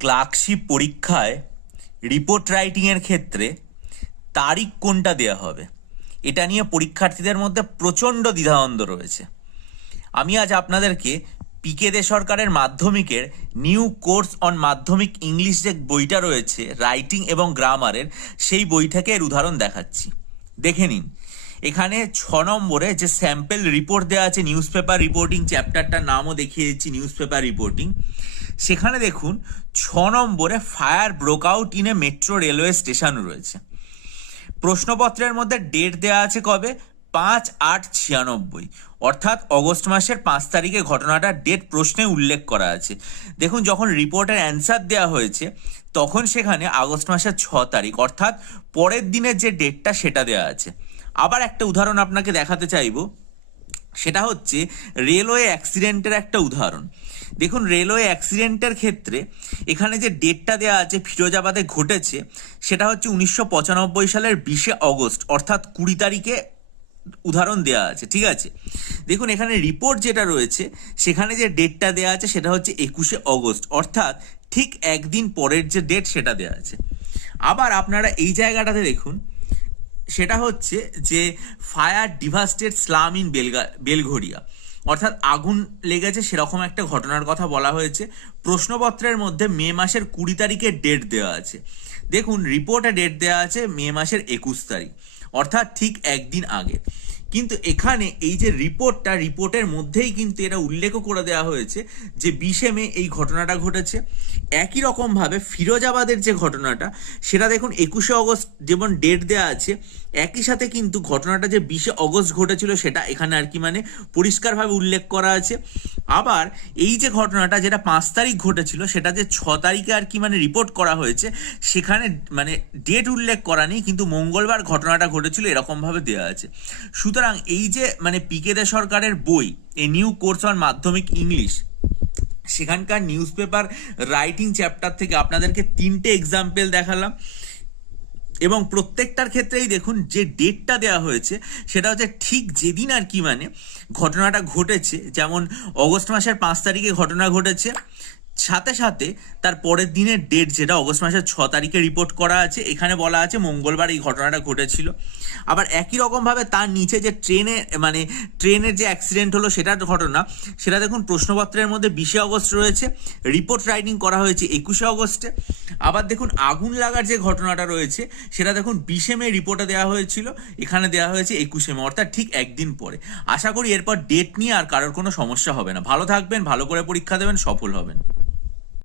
Clerkship পরীক্ষায় report রাইটিংয়ের ক্ষেত্রে তারিখ কোনটা দেয়া হবে, এটা নিয়ে পরীক্ষার্থীদের মধ্যে প্রচণ্ড দ্বিধাদ্বন্দ্ব রয়েছে। আমি আজ আপনাদেরকে পিকে দে সরকারের মাধ্যমিকের নিউ কোর্স অন মাধ্যমিক ইংলিশ যে বইটা রয়েছে রাইটিং এবং গ্রামারের, সেই বই থেকে এর উদাহরণ দেখাচ্ছি। দেখে নিন, এখানে 6 নম্বরে যে স্যাম্পল রিপোর্ট দেওয়া আছে, নিউজ পেপার রিপোর্টিং, চ্যাপ্টারটার নামও দেখিয়ে দিচ্ছি, নিউজ পেপার রিপোর্টিং। সেখানে দেখুন 6 নম্বরে fire broke out in a metro railway station রয়েছে। প্রশ্নপত্রের মধ্যে ডেট দেওয়া আছে কবে, 5/8/96, অর্থাৎ অগস্ট মাসের 5 তারিখে ঘটনাটা ডেট প্রশ্নে উল্লেখ করা আছে। দেখুন, যখন রিপোর্টের অ্যান্সার দেওয়া হয়েছে তখন সেখানে আগস্ট মাসের 6 তারিখ, অর্থাৎ পরের দিনের যে ডেটটা সেটা দেওয়া আছে। আবার একটা উদাহরণ আপনাকে দেখাতে চাইব, সেটা হচ্ছে রেলওয়ে অ্যাক্সিডেন্টের একটা উদাহরণ। দেখুন, রেলওয়ে অ্যাক্সিডেন্টের ক্ষেত্রে এখানে যে ডেটটা দেওয়া আছে ফিরোজাবাদে ঘটেছে, সেটা হচ্ছে 1995 সালের 20 অগস্ট, অর্থাৎ 20 তারিখে উদাহরণ দেওয়া আছে। ঠিক আছে, দেখুন এখানে রিপোর্ট যেটা রয়েছে সেখানে যে ডেটটা দেওয়া আছে সেটা হচ্ছে 21 অগস্ট, অর্থাৎ ঠিক একদিন পরের যে ডেট সেটা দেওয়া আছে। আবার আপনারা এই জায়গাটাতে দেখুন, সেটা হচ্ছে যে ফায়ার ডিভাস্টেড স্লাম ইন বেলঘরিয়া, অর্থাৎ আগুন লেগেছে সেরকম একটা ঘটনার কথা বলা হয়েছে। প্রশ্নপত্রের মধ্যে মে মাসের 20 তারিখের ডেট দেওয়া আছে। দেখুন, রিপোর্টে ডেট দেওয়া আছে মে মাসের 21 তারিখ, অর্থাৎ ঠিক একদিন আগে। কিন্তু এখানে এই যে রিপোর্টের মধ্যেই কিন্তু এটা উল্লেখও করে দেওয়া হয়েছে যে 20 মে এই ঘটনাটা ঘটেছে। একই রকমভাবে ফিরোজাবাদের যে ঘটনাটা, সেটা দেখুন 21 অগস্ট যেমন ডেট দেওয়া আছে, একই সাথে কিন্তু ঘটনাটা যে 20 অগস্ট ঘটেছিল সেটা এখানে আর কি মানে পরিষ্কারভাবে উল্লেখ করা আছে। আবার এই যে ঘটনাটা যেটা 5 তারিখ ঘটেছিল, সেটা যে 6 তারিখে আর কি মানে রিপোর্ট করা হয়েছে, সেখানে মানে ডেট উল্লেখ করা নেই, কিন্তু মঙ্গলবার ঘটনাটা ঘটেছিল এরকমভাবে দেওয়া আছে। সুতরাং এই যে মানে পিকে দে সরকারের বই এই নিউ কোর্স অন মাধ্যমিক ইংলিশ, সেখানকার নিউজ পেপার রাইটিং চ্যাপ্টার থেকে আপনাদেরকে 3টে এক্সাম্পল দেখালাম, এবং প্রত্যেকটার ক্ষেত্রেই দেখুন যে ডেটটা দেওয়া হয়েছে সেটা হচ্ছে ঠিক যেদিন আর কি মানে ঘটনাটা ঘটেছে। যেমন অগস্ট মাসের 5 তারিখে ঘটনা ঘটেছে, সাথে সাথে তার পরের দিনের ডেট যেটা অগস্ট মাসের 6 তারিখে রিপোর্ট করা আছে, এখানে বলা আছে মঙ্গলবার এই ঘটনাটা ঘটেছিল। আবার একই রকমভাবে তার নিচে যে ট্রেনের যে অ্যাক্সিডেন্ট হলো সেটার ঘটনা, সেটা দেখুন প্রশ্নপত্রের মধ্যে 20 অগস্ট রয়েছে, রিপোর্ট রাইটিং করা হয়েছে 21 অগস্টে। আবার দেখুন আগুন লাগার যে ঘটনাটা রয়েছে সেটা দেখুন 20 মে রিপোর্টে দেওয়া হয়েছিল, এখানে দেওয়া হয়েছে 21 মে, অর্থাৎ ঠিক একদিন পরে। আশা করি এরপর ডেট নিয়ে আর কারোর কোনো সমস্যা হবে না। ভালো থাকবেন, ভালো করে পরীক্ষা দেবেন, সফল হবেন।